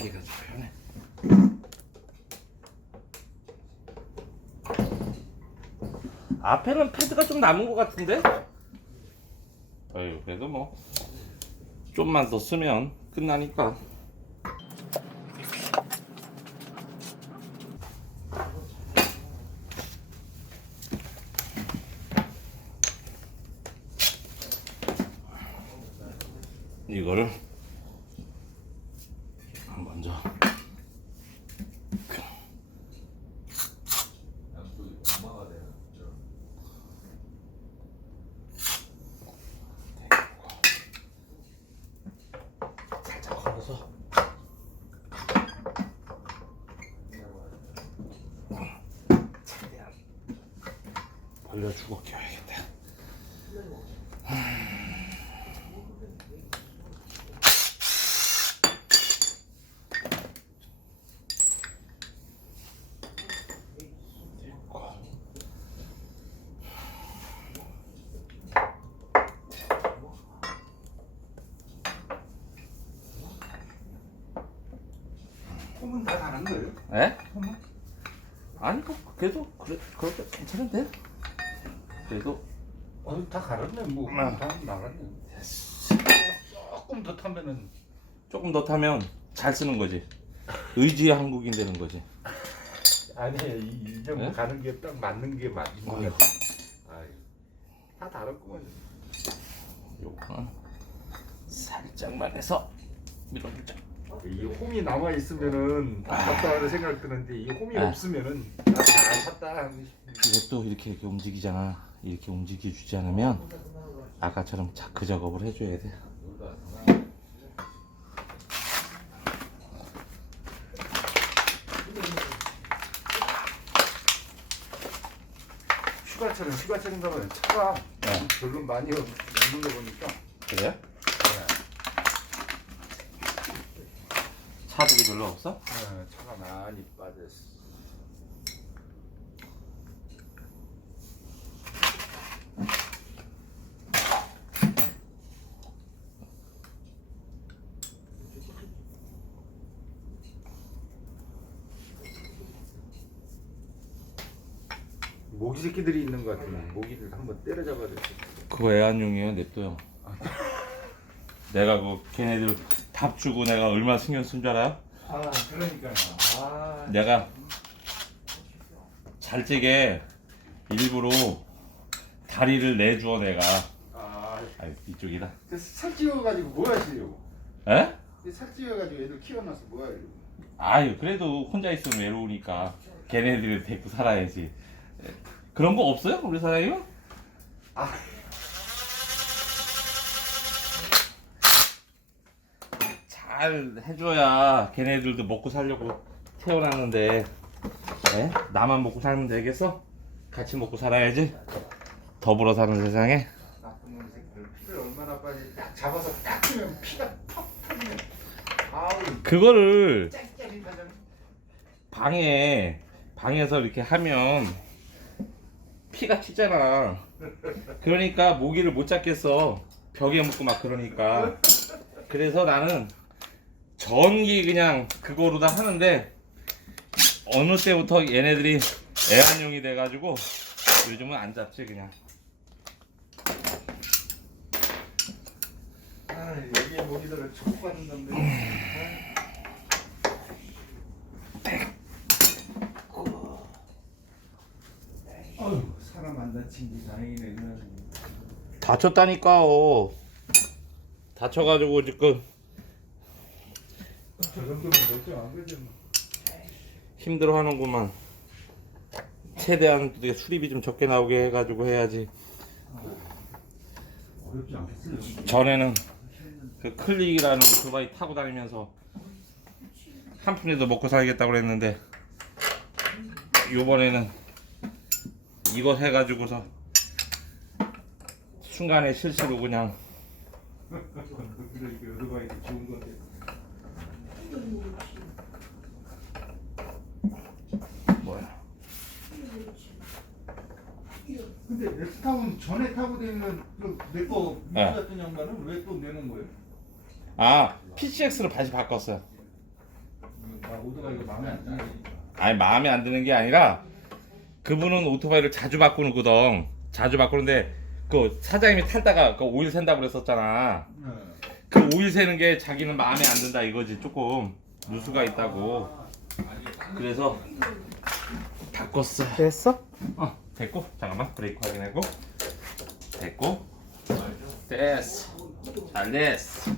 이게 가지고 편해. 앞에는 패드가 좀 남은 것 같은데? 어휴, 그래도 뭐 좀만 더 쓰면 끝나니까. 이거를 먼저 살짝 걸어서 최대한 벌려주고 껴야겠다. 홈은 다 다른 거예요? 에? 홈은? 아니 뭐 그래도 그래도 괜찮은데? 그래도 다 갈았네 뭐. 아. 다 나갔네. 조금 더 타면은 조금 더 타면 잘 쓰는 거지. 의지의 한국인 되는 거지. 아니 이 정도 네? 가는 게 딱 맞는 게 맞는 거 어휴. 같아. 아이, 다 다르구만. 요거는 살짝만 해서 밀어주자. 이 홈이 남아 있으면은 아깝다 하는 생각 드는데 이 홈이 아. 없으면은 잘 탔다. 이것도 이렇게 움직이잖아. 이렇게 움직여주지 않으면 아까처럼 그 작업을 해줘야 돼. 휴가처럼 가면 차가 네. 별로 많이 없는 거 보니까. 그래? 차들이 별로 없어? 차가 많이 빠졌어. 모기 새끼들이 있는 것 같은데 모기들 한번 때려잡아줘. 그거 애완용이에요, 냅둬요. 내가 그 걔네들 밥 주고 내가 얼마나 신경 쓴 줄 알아요? 아 그러니까요. 아 내가 잘 찌게 일부러 다리를 내주어 내가. 아유, 이쪽이다. 살 찌워가지고 뭐 하시려고? 에? 살 찌워가지고 애들 키워놔서 뭐 하려고? 아유, 그래도 혼자 있으면 외로우니까 걔네들을 데리고 살아야지. 그런 거 없어요? 우리 사장님은? 아 잘 해줘야 걔네들도 먹고 살려고 태어났는데, 에? 나만 먹고 살면 되겠어? 같이 먹고 살아야지. 더불어 사는 세상에. 나쁜 놈 새끼들 피를 얼마나 빨리 딱 잡아서 딱 주면 피가 팍 터지네. 아우 그거를 짜릿짜릿하잖아. 방에서 이렇게 하면 피가 튀잖아. 그러니까 모기를 못 잡겠어. 벽에 묻고 막 그러니까. 그래서 나는 전기 그냥 그거로 다 하는데, 어느 때부터 얘네들이 애완용이 돼가지고 요즘은 안 잡지 그냥. 아 여기에 모기들을 축구 가는 건데. 어휴 사람 안 다친 게 다행이네. 그냥. 다쳤다니까. 다쳐가지고 지금 저 정도면 멀쩡한 거죠. 뭐. 힘들어하는구만. 최대한 수리비 좀 적게 나오게 해가지고 해야지. 어렵지 않겠어요. 전에는 그 클릭이라는 오토바이 타고 다니면서 한 푼이라도 먹고 살겠다고 그랬는데, 요번에는 이거 해가지고서 순간에 실수로 그냥 그러니까 오토바이도 좋은 건데. 뭐야. 근데 넥스타운 전에 타고 다니는 내거 미국 같은 양반은 왜 또 내는 거예요? 아, PCX로 다시 바꿨어요. 오토바이 이거 마음에 안 드네. 아니 마음에 안 드는 게 아니라 그분은 오토바이를 자주 바꾸거든. 자주 바꾸는데 그 사장님이 탈다가 그 오일 샌다고 그랬었잖아. 그 오일 새는 게 자기는 마음에 안 든다 이거지. 조금 누수가 있다고. 그래서 바꿨어. 됐어? 됐고 잠깐만 브레이크 확인하고 됐고 됐어. 잘 됐어.